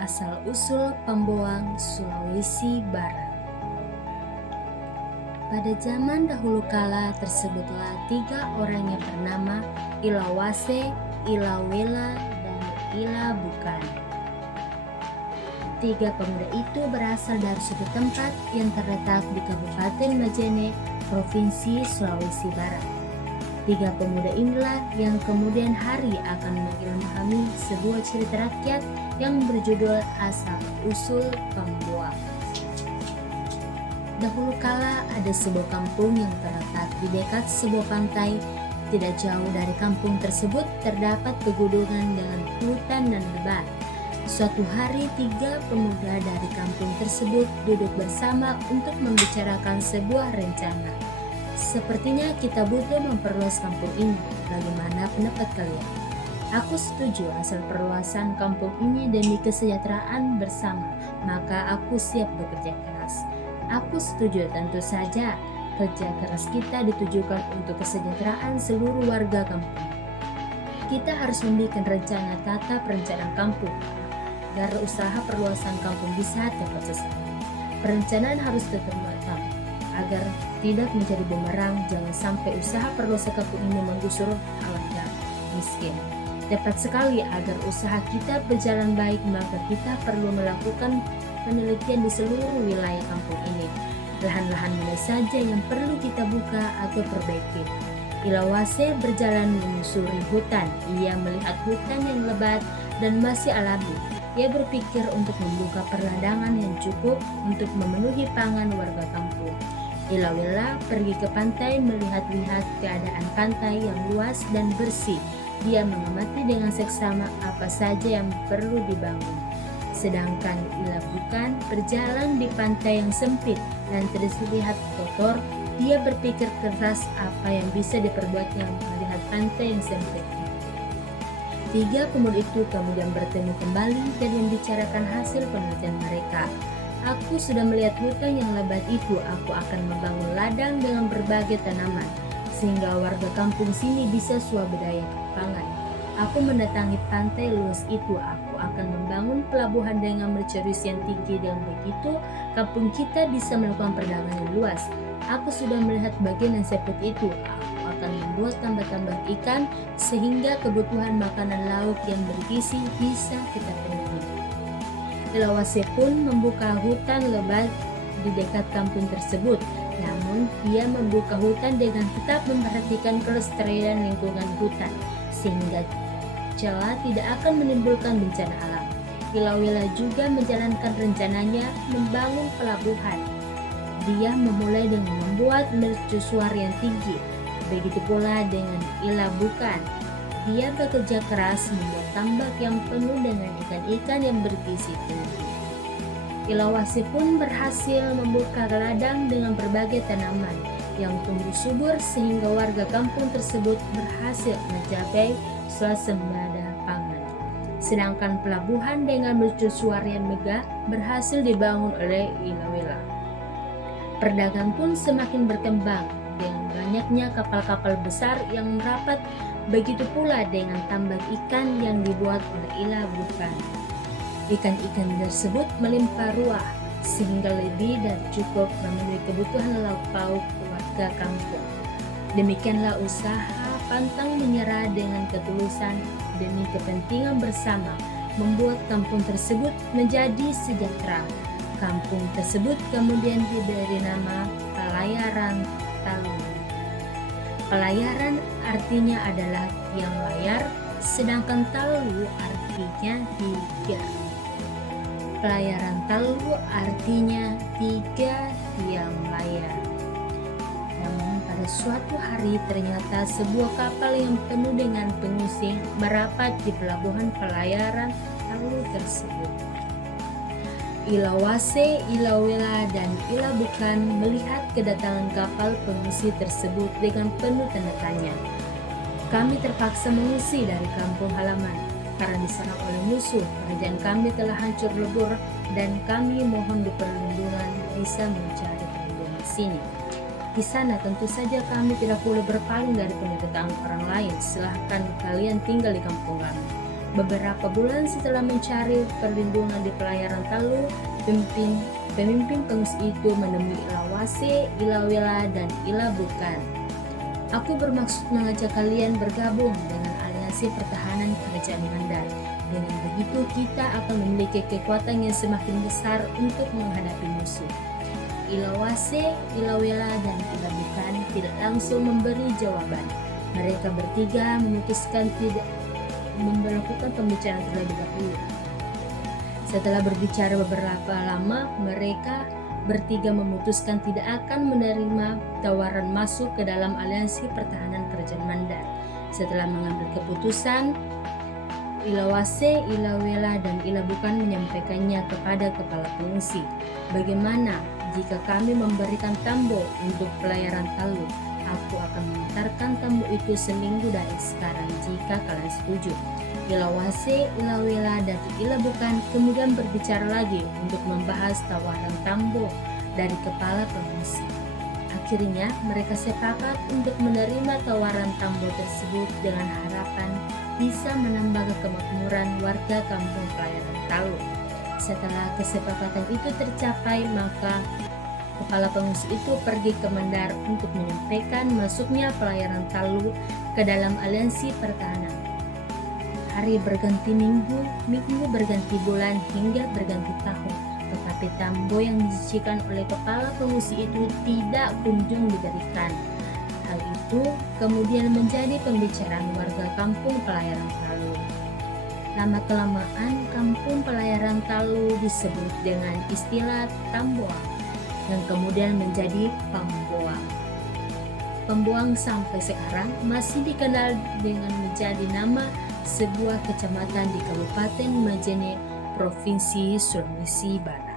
Asal-usul pembuang Sulawesi Barat. Pada zaman dahulu kala tersebutlah 3 orang yang bernama Ilawase, Ilawela, dan Ilabukan. 3 pemuda itu berasal dari suatu tempat yang terletak di Kabupaten Majene, Provinsi Sulawesi Barat. 3 pemuda inilah yang kemudian hari akan mengilhami sebuah cerita rakyat yang berjudul Asal-usul Pembuang. Dahulu kala ada sebuah kampung yang terletak di dekat sebuah pantai. Tidak jauh dari kampung tersebut terdapat pegunungan dengan hutan dan lebat. Suatu hari 3 pemuda dari kampung tersebut duduk bersama untuk membicarakan sebuah rencana. Sepertinya kita butuh memperluas kampung ini. Bagaimana pendapat kalian? Aku setuju asal perluasan kampung ini demi kesejahteraan bersama, maka aku siap bekerja keras. Aku setuju, tentu saja kerja keras kita ditujukan untuk kesejahteraan seluruh warga kampung. Kita harus membuat rencana tata perencanaan kampung agar usaha perluasan kampung bisa tepat sasaran. Perencanaan harus tetap matang agar tidak menjadi bumerang. Jangan sampai usaha perluasan kampung ini menggusur warga miskin. Tepat sekali, agar usaha kita berjalan baik, maka kita perlu melakukan penelitian di seluruh wilayah kampung ini. Lahan-lahan mana saja yang perlu kita buka atau perbaiki. Ilawase berjalan menyusuri hutan. Ia melihat hutan yang lebat dan masih alami. Ia berpikir untuk membuka perladangan yang cukup untuk memenuhi pangan warga kampung. Ilawela pergi ke pantai melihat-lihat keadaan pantai yang luas dan bersih. Dia mengamati dengan seksama apa saja yang perlu dibangun. Sedangkan Ilabukan berjalan di pantai yang sempit dan terlihat kotor. Dia berpikir keras apa yang bisa diperbuatnya melihat pantai yang sempit. 3 pemuda itu kemudian bertemu kembali dan membicarakan hasil penelitian mereka. Aku sudah melihat hutan yang lebat itu. Aku akan membangun ladang dengan berbagai tanaman, sehingga warga kampung sini bisa swadaya pangan. Aku mendatangi pantai luas itu. Aku akan membangun pelabuhan dengan mercerius yang tinggi. Dengan begitu, kampung kita bisa melakukan perdagangan yang luas. Aku sudah melihat bagian yang seperti itu. Aku akan membuat tambak-tambak ikan sehingga kebutuhan makanan laut yang bergizi bisa kita penuhi. Ilawase pun membuka hutan lebat di dekat kampung tersebut. Namun, dia membuka hutan dengan tetap memperhatikan kelestarian lingkungan hutan, sehingga celah tidak akan menimbulkan bencana alam. Ilawela juga menjalankan rencananya membangun pelabuhan. Dia memulai dengan membuat mercusuar yang tinggi. Begitu pula dengan Ilabukan. Dia bekerja keras membuat tambak yang penuh dengan ikan-ikan yang bergizi tinggi. Ilawase pun berhasil membuka ladang dengan berbagai tanaman yang tumbuh subur sehingga warga kampung tersebut berhasil mencapai swasembada pangan. Sedangkan pelabuhan dengan mercusuar yang megah berhasil dibangun oleh Ilawela. Perdagangan pun semakin berkembang dengan banyaknya kapal-kapal besar yang merapat. Begitu pula dengan tambak ikan yang dibuat oleh Ilabukan. Ikan-ikan tersebut melimpah ruah sehingga lebih dari cukup memenuhi kebutuhan lauk pauk warga kampung. Demikianlah usaha pantang menyerah dengan ketulusan demi kepentingan bersama membuat kampung tersebut menjadi sejahtera. Kampung tersebut kemudian diberi nama Pelayaran Talu. Pelayaran artinya adalah tiang layar, sedangkan Talu artinya 3. Pelayaran Talu artinya 3 tiang layar. Namun pada suatu hari ternyata sebuah kapal yang penuh dengan pengusing merapat di pelabuhan Pelayaran Talu tersebut. Ilawase, Ilawela, dan Ilabukan melihat kedatangan kapal pengungsi tersebut dengan penuh tanda tanya. Kami terpaksa mengungsi dari kampung halaman karena diserang oleh musuh. Kerajaan kami telah hancur lebur dan kami mohon perlindungan bisa mencari perlindungan di sini. Di sana tentu saja kami tidak boleh berpaling dari penderitaan orang lain. Silahkan kalian tinggal di kampung kami. Beberapa bulan setelah mencari perlindungan di pelayaran Talu, pemimpin pengungsi itu menemui Ilawase, Ilawela, dan Ilabukan. Aku bermaksud mengajak kalian bergabung dengan aliansi pertahanan kerajaan Mandar. Dengan begitu kita akan memiliki kekuatan yang semakin besar untuk menghadapi musuh. Ilawase, Ilawela, dan Ilabukan tidak langsung memberi jawaban. Mereka bertiga memutuskan tidak melakukan pembicaraan terlebih dahulu. Setelah berbicara beberapa lama, mereka bertiga memutuskan tidak akan menerima tawaran masuk ke dalam aliansi pertahanan kerajaan Mandar. Setelah mengambil keputusan, Ilawase, Ilawela, dan Ilabukan menyampaikannya kepada kepala pengungsi. Bagaimana jika kami memberikan tambo untuk pelayaran Talu? Aku akan mengantarkan tamu itu seminggu dari sekarang jika kalian setuju. Ilawase, Ilawela, dan Ilabukan kemudian berbicara lagi untuk membahas tawaran tambo dari kepala pengungsi. Akhirnya mereka sepakat untuk menerima tawaran tambo tersebut dengan harapan bisa menambah kemakmuran warga kampung pelayaran Talu. Setelah kesepakatan itu tercapai, maka kepala pengungsi itu pergi ke Mandar untuk menyampaikan masuknya pelayaran Talu ke dalam aliansi pertahanan. Hari berganti minggu, minggu berganti bulan, hingga berganti tahun. Tetapi tambo yang dijanjikan oleh kepala pengungsi itu tidak kunjung diberikan. Hal itu kemudian menjadi pembicaraan warga kampung pelayaran Talu. Lama-kelamaan kampung pelayaran Talu disebut dengan istilah Tamboang, yang kemudian menjadi Pamboang. Pamboang sampai sekarang masih dikenal dengan menjadi nama sebuah kecamatan di Kabupaten Majene, Provinsi Sulawesi Barat.